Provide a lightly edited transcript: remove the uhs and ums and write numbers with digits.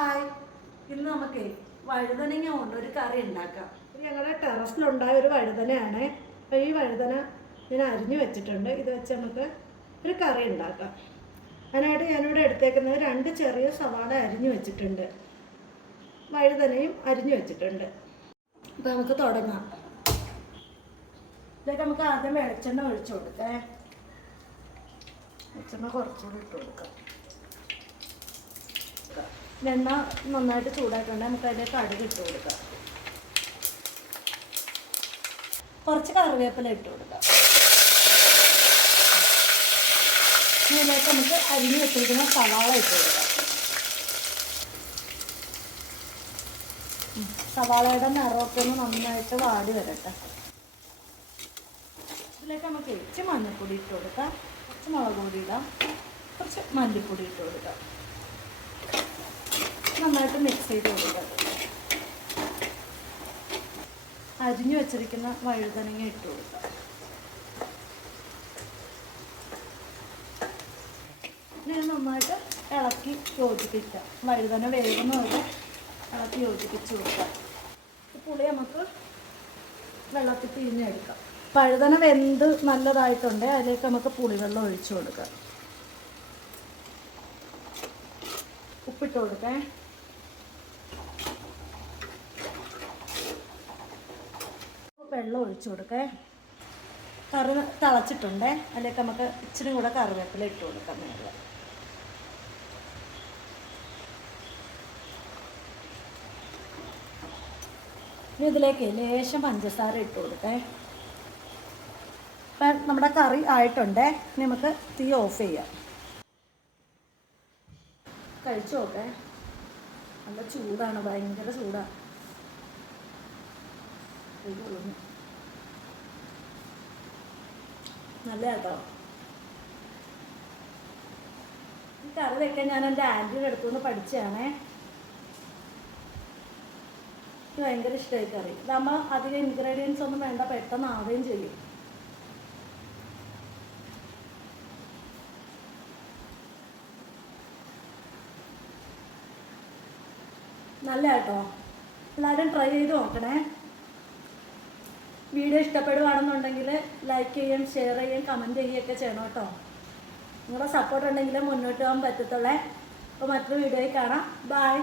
Hi, ഇന്ന് നമുക്ക് വഴുതനങ്ങ കൊണ്ടൊരു കറി ഉണ്ടാക്കാം. ഞങ്ങളുടെ ടെറസിലുണ്ടായ ഒരു വഴുതനയാണ്. അപ്പോൾ ഈ വഴുതന ഞാൻ അരിഞ്ഞു വെച്ചിട്ടുണ്ട്. ഇത് വെച്ച് നമുക്ക് ഒരു കറി ഉണ്ടാക്കാം. അതിനായിട്ട് ഞാനിവിടെ എടുത്തേക്കുന്നത് 2 ചെറിയ സവാള അരിഞ്ഞു വെച്ചിട്ടുണ്ട്, വഴുതനയും അരിഞ്ഞു വെച്ചിട്ടുണ്ട്. അപ്പോൾ നമുക്ക് തുടങ്ങാം. ഇതിലേക്ക് നമുക്ക് ആദ്യം വെളിച്ചെണ്ണ ഒഴിച്ചു കൊടുക്കാം. വെളിച്ചെണ്ണ കുറച്ചുകൂടി ഇട്ട് കൊടുക്കാം. എണ്ണ നന്നായിട്ട് ചൂടായിട്ടുണ്ട്. നമുക്ക് അതിലേക്ക് കടുക് ഇട്ട് കൊടുക്കാം. കുറച്ച് കറിവേപ്പില ഇട്ട് കൊടുക്കാം. ഇതിലേക്ക് നമുക്ക് അരിഞ്ഞ് വെച്ചിരിക്കുന്ന സവാള ഇട്ട് കൊടുക്കാം. സവാളയുടെ നിറമൊക്കെ ഒന്ന് നന്നായിട്ട് വാടി വരട്ടെ. ഇതിലേക്ക് നമുക്ക് കുറച്ച് മഞ്ഞൾപ്പൊടി ഇട്ട് കൊടുക്കാം, കുറച്ച് മുളക് പൊടി ഇടാം, കുറച്ച് മല്ലിപ്പൊടി ഇട്ട് കൊടുക്കാം. നന്നായിട്ട് മിക്സ് ചെയ്ത് കൊടുക്കുക. അരിഞ്ഞു വെച്ചിരിക്കുന്ന വഴുതനങ്ങ ഇട്ട് കൊടുക്കുക. ഇനി നന്നായിട്ട് ഇളക്കി യോജിപ്പിക്കുക. വഴുതന വേകുന്ന പോലെ ഇളക്കി യോജിപ്പിച്ച് കൊടുക്കുക. പുളി നമുക്ക് വെള്ളത്തിൽ പിഴിഞ്ഞെടുക്കാം. വഴുതന വെന്ത് നല്ലതായിട്ടുണ്ട്. അതിലേക്ക് നമുക്ക് പുളിവെള്ളം ഒഴിച്ചു കൊടുക്കാം. ഉപ്പിട്ട് കൊടുക്കേ. വെള്ളം ഒഴിച്ചു കൊടുക്കേ. കറി തിളച്ചിട്ടുണ്ട്. അതിലേക്ക് നമുക്ക് ഇച്ചിരി കൂടെ കറിവേപ്പില ഇട്ട് കൊടുക്കാം. മേലെ ഇനി ഇതിലേക്ക് ലേശം പഞ്ചസാര ഇട്ട് കൊടുക്കേ. ഇപ്പം നമ്മുടെ കറി ആയിട്ടുണ്ട്. ഇനി നമുക്ക് തീ ഓഫ് ചെയ്യാം. കഴിച്ചു നോക്കേ. നല്ല ചൂടാണ്, ഭയങ്കര ചൂടാണ്. നല്ല കേട്ടോ. ഈ കറി വെക്കാൻ ഞാൻ എൻ്റെ ആൻറ്റിയുടെ അടുത്തുനിന്ന് പഠിച്ചതാണേ. എനിക്ക് ഭയങ്കര ഇഷ്ടമായി കറി. ഇതാകുമ്പോൾ അധികം ഇൻഗ്രീഡിയൻസ് ഒന്നും വേണ്ട, പെട്ടെന്ന് ആവുകയും ചെയ്യും. നല്ല കേട്ടോ. എല്ലാവരും ട്രൈ ചെയ്ത് നോക്കണേ. വീഡിയോ ഇഷ്ടപ്പെടുകയാണെന്നുണ്ടെങ്കിൽ ലൈക്ക് ചെയ്യുകയും ഷെയർ ചെയ്യുകയും കമൻറ്റ് ചെയ്യുകയൊക്കെ ചെയ്യണം കേട്ടോ. നിങ്ങളുടെ സപ്പോർട്ട് ഉണ്ടെങ്കിൽ മുന്നോട്ട് പോകാൻ പറ്റത്തുള്ളേ. അപ്പോൾ മറ്റൊരു വീഡിയോയിൽ കാണാം. ബൈ.